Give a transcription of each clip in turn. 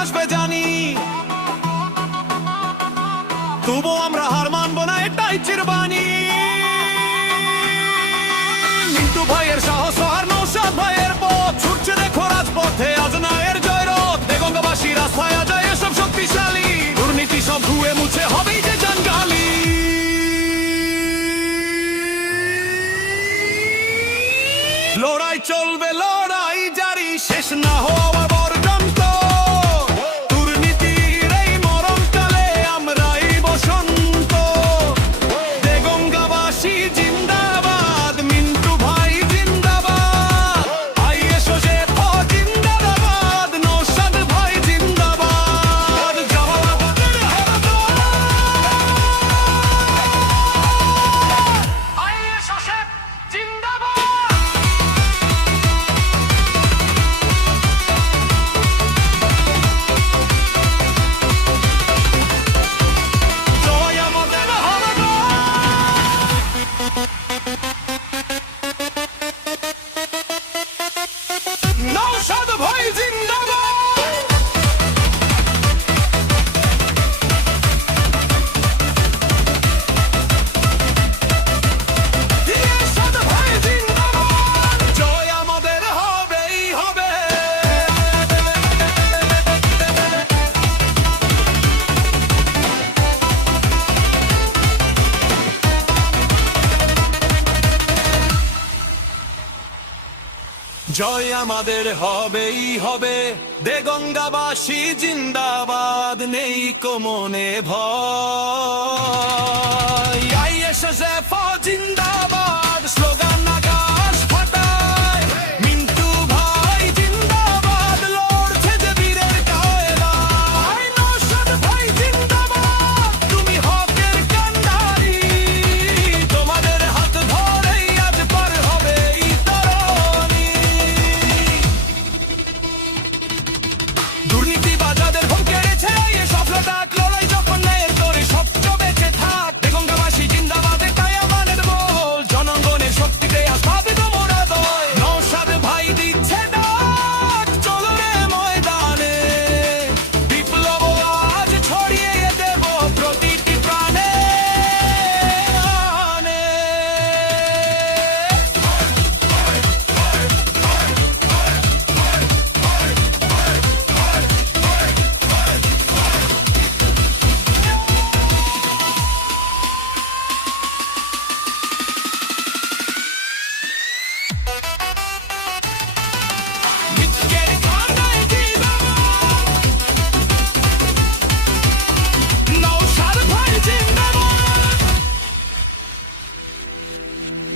আসবে জানি, তবু আমরা হার মানবো না, এটাই চিরবাণী। মিন্টু ভাইয়ের সাহস আর নৌসাদ ভাইয়ের পথ ছুটছে দেখো রাজপথে, আজ নায়ের জয়রথ। দেগঙ্গাবাসী রাস্তায় আজ এসব শক্তিশালী, দুর্নীতি সব ধুয়ে মুছে হবেই যে জঞ্জালি। লড়াই চলবে, লড়াই জারি, শেষ না হওয়া পর্যন্ত। দুর্নীতির এই মরণকালে আমরাই বসন্ত। দেগঙ্গাবাসী জিন্দাবাদ, মিন্টু ভাই জিন্দাবাদ, আইএসএফ জিন্দাবাদ, নৌসাদ ভাই জিন্দাবাদ। জামালপুরের আইএসএফ জিন্দাবাদ। নৌসাদ ভাই জিন্দাবাদ। নৌসাদ ভাই জিন্দাবাদ। জয় আমাদের হবেই হবে। জয় আমাদের হবেই হবে। দেগঙ্গাবাসী জিন্দাবাদ, নেই কো মনে ভয়। আইএসএফ জিন্দাবাদ, স্লোগান আকাশ ফাটায়। মিন্টু ভাই জিন্দাবাদ, লড়ছে যে বীরের কায়দায়। নৌসাদ ভাই জিন্দাবাদ, তুমি হকের কান্ডারি, তোমাদের হাত ধরেই আজ পার হবে এই তরণী। দুর্নীতি বাজাদের ভোগে গেছে এ সফলতা, লড়াই যখন ন্যায়ের করে সত্য বেঁচে থাক। দেগঙ্গাবাসী জিন্দাবাদ, এটাই আমাদের বল, জনগণের শক্তিতে আস্থাপিত মোরা দয়। নৌসাদ ভাই দিচ্ছে ডাক, চলো রে ময়দানে, বিপ্লব আজ ছড়িয়ে দেব প্রতিটি প্রাণে।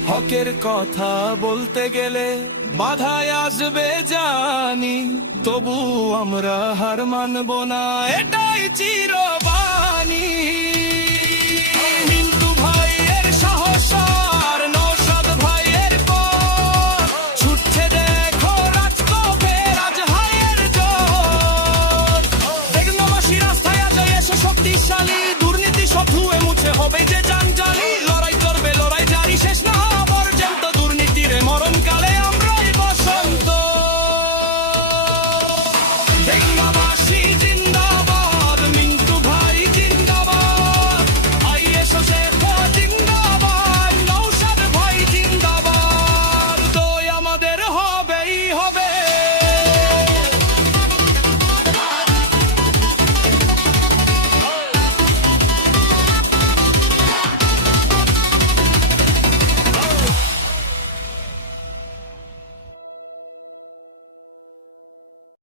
হকের কথা বলতে গেলে বাধায় আসবে জানি, তবু আমরা হার মানব না, এটাই চিরবাণী। মিন্টু ভাইয়ের সাহস আর নৌসাদ ভাইয়ের পথ ছুটছে দেখো রাজপথে, রাজ হাইয়ের জোর। দেগঙ্গাবাসী রাস্তায় আজ এসে শক্তিশালী,